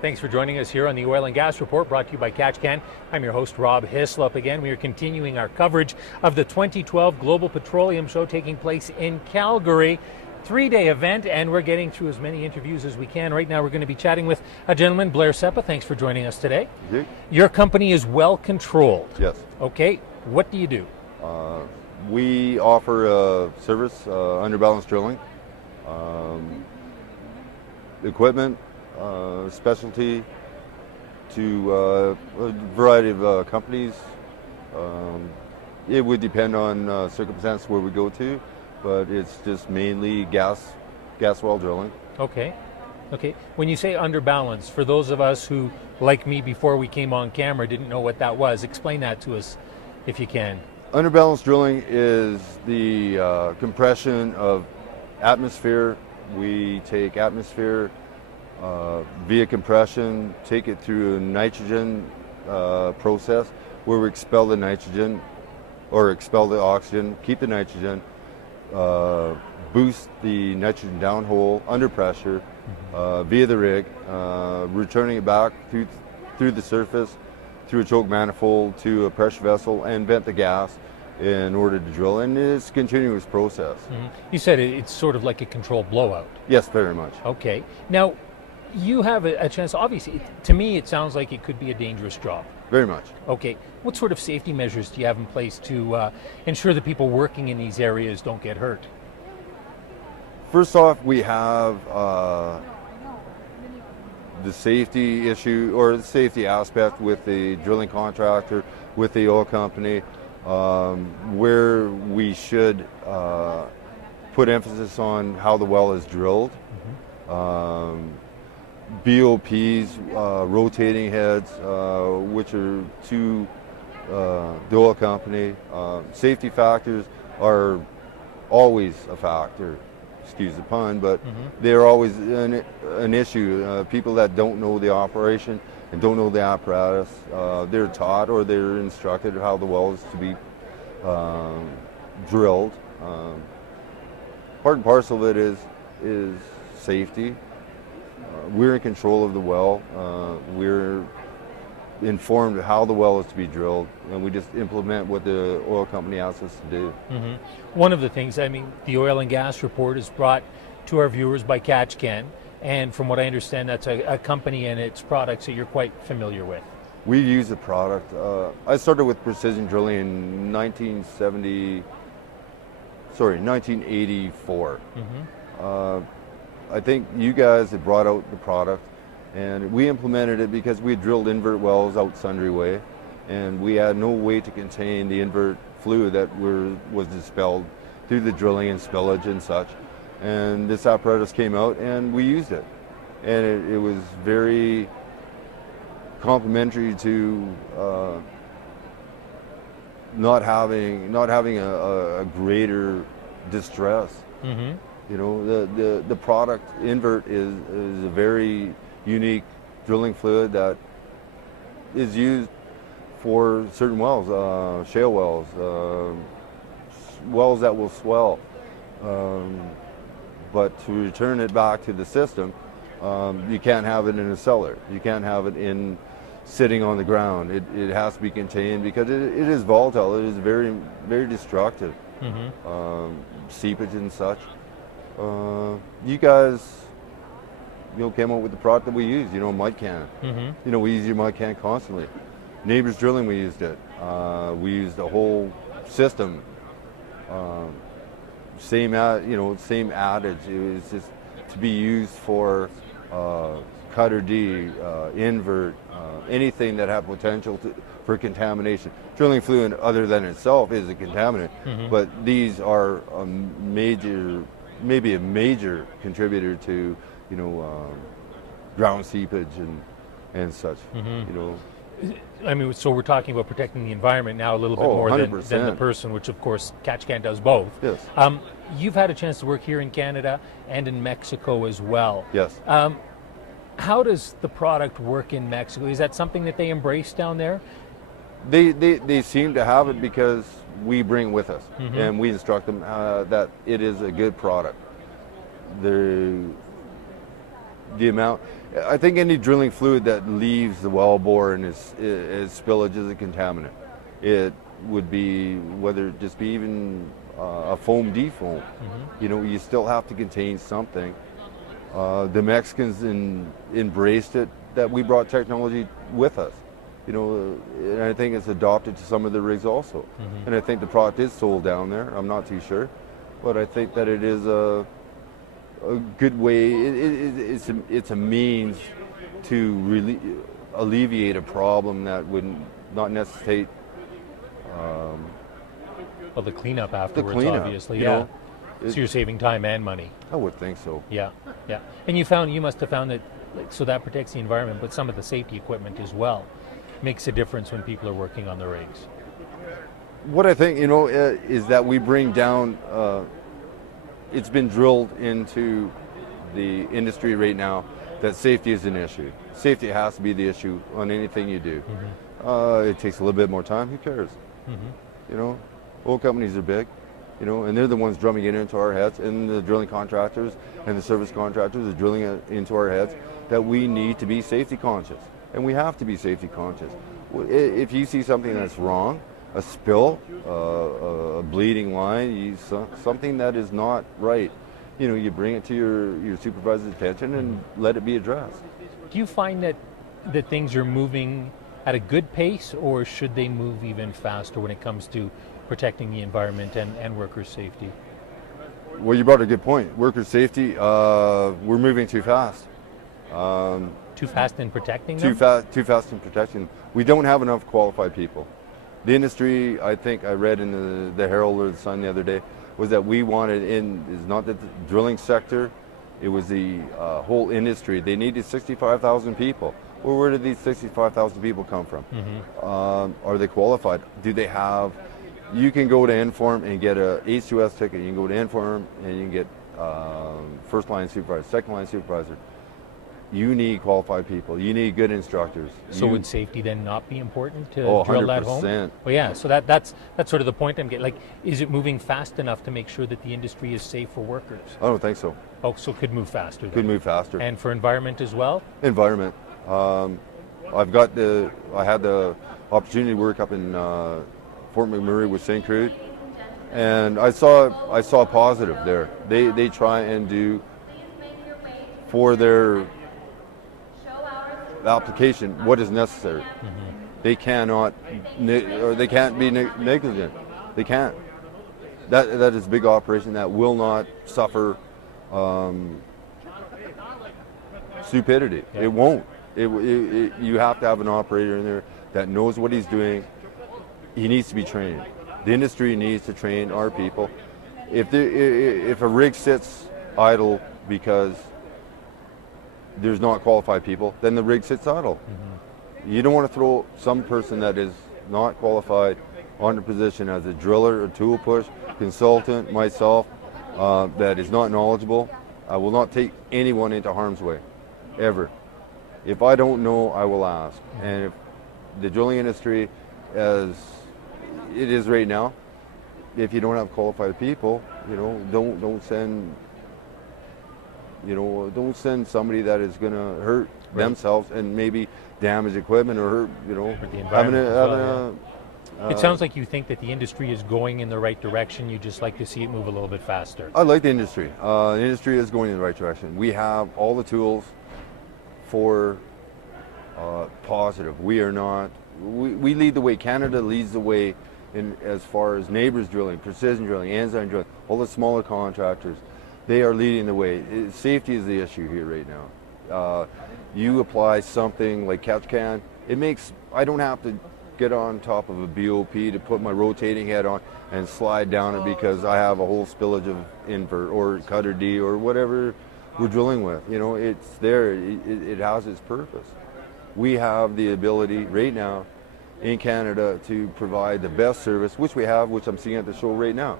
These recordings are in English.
Thanks for joining us here on the Oil and Gas Report, brought to you by Katch. I'm your host, Rob Hislop. Again, we are continuing our coverage of the 2012 Global Petroleum Show taking place in Calgary. Three-day event, and we're getting through as many interviews as we can. Right now, we're going to be chatting with a gentleman, Blair Seppa. Thanks for joining us today. Thank you. Your company is well controlled. Yes. Okay. What do you do? We offer a service, underbalance drilling, equipment, specialty to a variety of companies. It would depend on circumstance where we go to, but it's just mainly gas well drilling. Okay. When you say underbalance, for those of us who, like me before we came on camera, didn't know what that was, explain that to us if you can. Underbalance drilling is the compression of atmosphere. We take atmosphere via compression, take it through a nitrogen process where we expel the nitrogen or expel the oxygen, keep the nitrogen, boost the nitrogen downhole under pressure via the rig, returning it back through the surface, through a choke manifold to a pressure vessel, and vent the gas in order to drill. And it's a continuous process. Mm-hmm. You said it's sort of like a controlled blowout. Yes, very much. Okay. Now, you have a chance, obviously, to me it sounds like it could be a dangerous job. Very much. Okay. What sort of safety measures do you have in place to ensure that people working in these areas don't get hurt? First off, we have the safety issue or the safety aspect with the drilling contractor, with the oil company, where we should put emphasis on how the well is drilled. BOPs, rotating heads, which are to the oil company. Safety factors are always a factor, excuse the pun, but they're always an issue. People that don't know the operation and don't know the apparatus, they're taught or they're instructed how the well is to be drilled. Part and parcel of it is safety. We're in control of the well. We're informed how the well is to be drilled, and we just implement what the oil company asks us to do. One of the things, the Oil and Gas Report is brought to our viewers by Katch, and from what I understand, that's a company and its products that you're quite familiar with. We use the product. I started with precision drilling in 1984. I think you guys had brought out the product, and we implemented it because we had drilled invert wells out Sundry Way, and we had no way to contain the invert fluid that was dispelled through the drilling and spillage and such. And this apparatus came out, and we used it, and it was very complementary to not having a greater distress. You know, the product invert is a very unique drilling fluid that is used for certain wells, shale wells, wells that will swell. But to return it back to the system, you can't have it in a cellar. You can't have it sitting on the ground. It has to be contained because it is volatile. It is very, very destructive. Seepage and such. You guys, came up with the product that we use. Mud can. We use your mud can constantly. Neighbors Drilling, we used it. We used the whole system. Same adage. It was just to be used for cutter D, invert, anything that had potential for contamination. Drilling fluid, other than itself, is a contaminant, but these are maybe a major contributor to, ground seepage and such. So we're talking about protecting the environment now a little bit more than the person, which of course Katch does both. Yes. You've had a chance to work here in Canada and in Mexico as well. Yes. How does the product work in Mexico? Is that something that they embrace down there? They seem to have it because we bring it with us, and we instruct them that it is a good product. the amount. I think any drilling fluid that leaves the wellbore and is spillage is a contaminant. It would be, whether it just be even a foam defoam, you know, you still have to contain something. The Mexicans embraced it, that we brought technology with us. You know, and I think it's adopted to some of the rigs also. And I think the product is sold down there. I'm not too sure, but I think that it is a good way. It's a means to alleviate a problem that would not necessitate. Well, the cleanup afterwards, the cleanup, obviously, you yeah. know, So you're saving time and money. I would think so. Yeah, yeah. And you must have found that, like, so that protects the environment, but some of the safety equipment as well makes a difference when people are working on the rigs. What I think, you know, is that we bring down. It's been drilled into the industry right now that safety is an issue. Safety has to be the issue on anything you do. It takes a little bit more time. Who cares? You know, oil companies are big, you know, and they're the ones drumming it into our heads, and the drilling contractors and the service contractors are drilling it into our heads that we need to be safety conscious, and we have to be safety conscious. If you see something that's wrong, a spill, a bleeding line, something that is not right, you know, you bring it to your supervisor's attention and let it be addressed. Do you find that things are moving at a good pace, or should they move even faster when it comes to protecting the environment and worker safety? Well, you brought a good point. Worker safety, we're moving too fast. Too fast in protecting them? Too fast in protecting. We don't have enough qualified people. The industry, I think I read in the Herald or the Sun the other day, was that we wanted is not that the drilling sector, it was the whole industry. They needed 65,000 people. Well, where did these 65,000 people come from? Are they qualified? Do they have? You can go to Inform and get a H2S ticket. You can go to Inform and you can get first line supervisor, second line supervisor. You need qualified people. You need good instructors. So would safety then not be important to Oh, drill that home? 100%. Well, yeah. So that's sort of the point I'm getting. Like, is it moving fast enough to make sure that the industry is safe for workers? I don't think so. Oh, so it could move faster. Then. Could move faster. And for environment as well? Environment. I had the opportunity to work up in Fort McMurray with St. Croix, and I saw positive there. They try and do for their application what is necessary. They cannot, or they can't be negligent. They can't. That is a big operation that will not suffer stupidity. Yeah. It won't. You have to have an operator in there that knows what he's doing. He needs to be trained. The industry needs to train our people. If a rig sits idle because there's not qualified people, then the rig sits idle. You don't want to throw some person that is not qualified on the position as a driller, a tool push, consultant, myself, that is not knowledgeable. I will not take anyone into harm's way, ever. If I don't know, I will ask. And if the drilling industry, as it is right now, if you don't have qualified people, you know, don't send somebody that is going to hurt themselves and maybe damage equipment or hurt, you know, the environment. It sounds like you think that the industry is going in the right direction. You just like to see it move a little bit faster. I like the industry. The industry is going in the right direction. We have all the tools for positive. We are not. We lead the way. Canada leads the way in as far as neighbors drilling, precision drilling, enzyme drilling, all the smaller contractors. They are leading the way. Safety is the issue here right now. You apply something like Katch can, it makes, I don't have to get on top of a BOP to put my rotating head on and slide down it because I have a whole spillage of invert or cutter D or whatever we're drilling with. You know, it's there, it has its purpose. We have the ability right now in Canada to provide the best service, which we have, which I'm seeing at the show right now.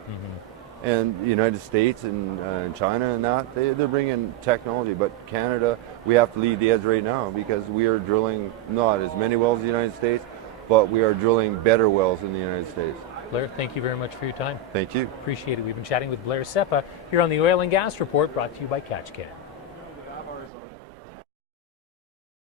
And the United States and China and that, they're bringing technology, but Canada, we have to lead the edge right now because we are drilling not as many wells as the United States, but we are drilling better wells in the United States. Blair, thank you very much for your time. Thank you. Appreciate it. We've been chatting with Blair Seppa here on the Oil and Gas Report, brought to you by Katch.